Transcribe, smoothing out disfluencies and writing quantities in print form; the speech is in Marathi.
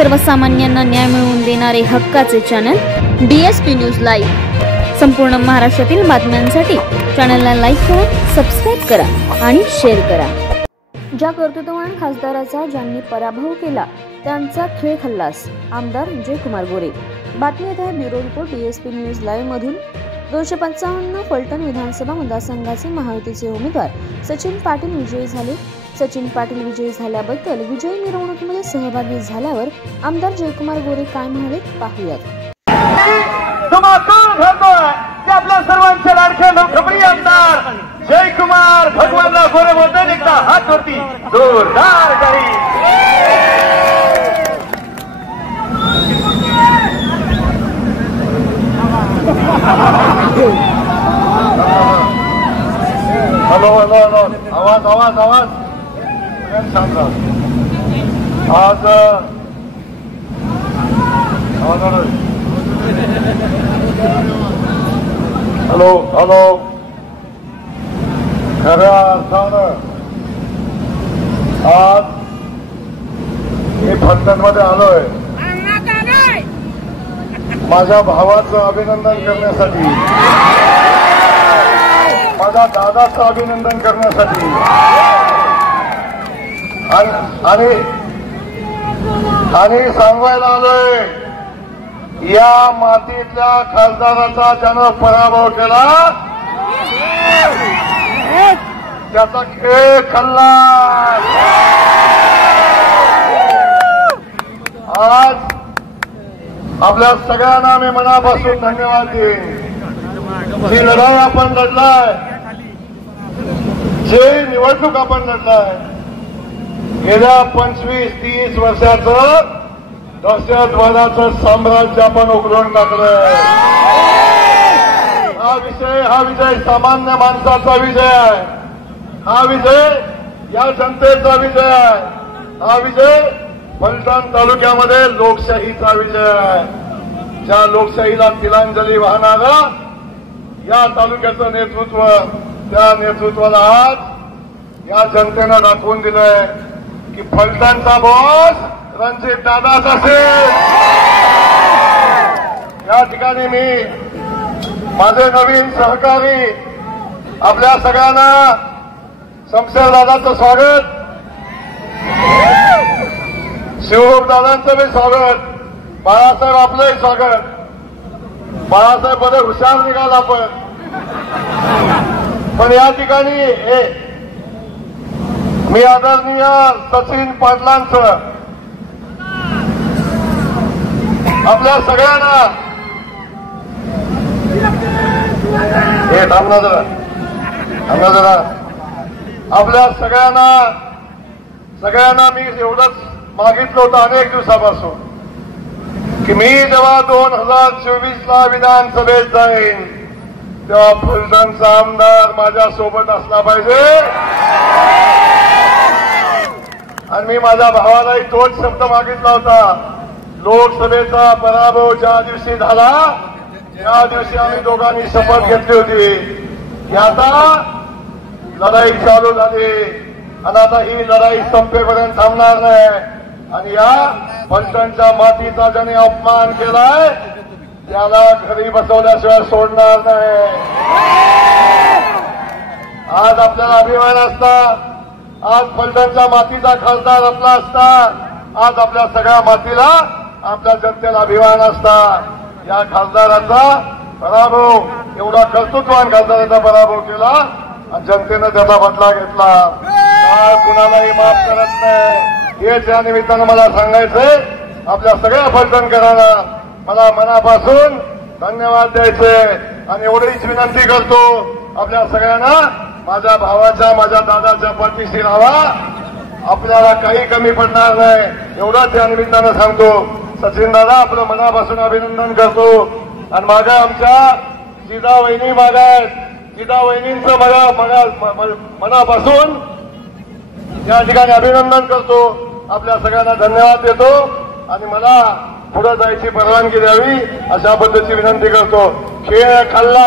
सर्वसामान्यांना न्याय मिळवून देणारे हक्काचे चॅनल DSP न्यूज लाईव्ह। संपूर्ण महाराष्ट्रातील बातम्यांसाठी चॅनलला लाईक करा, सबस्क्राइब करा आणि शेअर करा। ज्या कर्तृत्ववान खासदाराचा ज्यांनी पराभव केला त्यांचा खेळ खल्लास आमदार विजयकुमार गोरे। बातमी आहे bureau report DSP news live मधून। 255 फलटण विधानसभा मतदारसंघाचे महायुतीचे उमेदवार सचिन पाटील विजयी झाले। सचिन पाटील विजयी झाल्याबद्दल विजयी मिरवणुकीमध्ये सहभागी झाल्यावर आमदार जयकुमार गोरे काय म्हणाले पाहूयात। आपल्या सर्वांचे लाडके लोकप्रिय आमदार जयकुमार भगवानला गोरे बोलतात एकदा हात वरती जोरदार करी। हॅलो हॅलो हॅलो आवाज आवाज आवाज शांत आज हॅलो हॅलो खऱ्या अर्थानं आज मी फलटणमध्ये आलोय माझ्या भावाचं अभिनंदन करण्यासाठी, माझ्या दादाचं अभिनंदन करण्यासाठी आणि सांगायला आलोय या मातीतल्या खासदाराचा ज्यानं पराभव केला त्याचा खेळ खल्ला। आज आपल्या सगळ्यांना मी मनापासून धन्यवाद देईन। जी लढाई आपण लढलाय, जे निवडणूक आपण लढलाय, गेल्या 25-30 वर्षाचं दहशतवादाचं साम्राज्य आपण उघडून टाकलंय। हा विजय सामान्य माणसाचा विजय आहे, हा विजय या जनतेचा विजय आहे, हा विजय फलटण तालुक्यामध्ये लोकशाहीचा विजय आहे। ज्या लोकशाहीला तिलांजली वाहणारा या तालुक्याचं नेतृत्व, त्या नेतृत्वाला आज या जनतेनं दाखवून दिलंय की फलटणचा बॉस रणजित दादाच असेल। या ठिकाणी मी माझे नवीन सहकारी आपल्या सगळ्यांना शमशेर दादाचं स्वागत, शिवरूप दादांचं बी स्वागत, बाळासाहेब आपलंही स्वागत। बाळासाहेब बरे हुशार निघाला आपण, पण या ठिकाणी मी आदरणीय सचिन पाटलांचं आपल्या सगळ्यांना थांबना जरा आपल्या सगळ्यांना मी एवढंच मागितलं होतं अनेक दिवसापासून की मी जेव्हा 2024ला विधानसभेत जाईन तेव्हा फलटणचा आमदार माझ्या सोबत असला पाहिजे। आणि मी माझ्या भावालाही तोच शब्द मागितला होता। लोकसभेचा पराभव ज्या दिवशी झाला त्या दिवशी आम्ही दोघांनी शपथ घेतली होती की आता लढाई चालू झाली आणि आता ही लढाई संपेपर्यंत थांबणार नाही। आणि या फलटणच्या मातीचा ज्याने अपमान केलाय त्याला घरी बसवल्याशिवाय सोडणार नाही। आज आपल्याला अभिमान असता, आज फलटणच्या मातीचा खासदार आपला असता, आज आपल्या सगळ्या मातीला, आपल्या जनतेला अभिमान असता। या खासदाराचा पराभव, एवढा कर्तृत्ववान खासदाराचा पराभव केला आणि जनतेनं त्याचा बदला घेतला। काळ कुणालाही माफ करत नाही हेच या निमित्तानं मला सांगायचंय। आपल्या सगळ्या फलटणकरांना मला मनापासून धन्यवाद द्यायचे आणि एवढीच विनंती करतो आपल्या सगळ्यांना माझ्या भावाच्या, माझ्या दादाच्या पाठीशी राहा, आपल्याला काही कमी पडणार नाही एवढंच या निमित्तानं सांगतो। सचिन दादा आपलं मनापासून अभिनंदन करतो आणि मागा आमच्या जिदा वहिनी मागायत, जिदा वहिनींचं मनापासून या ठिकाणी अभिनंदन करतो। आपल्या सगळ्यांना धन्यवाद देतो आणि मला पुढे जायची परवानगी द्यावी अशा पद्धतीची विनंती करतो। खेळ खल्ला।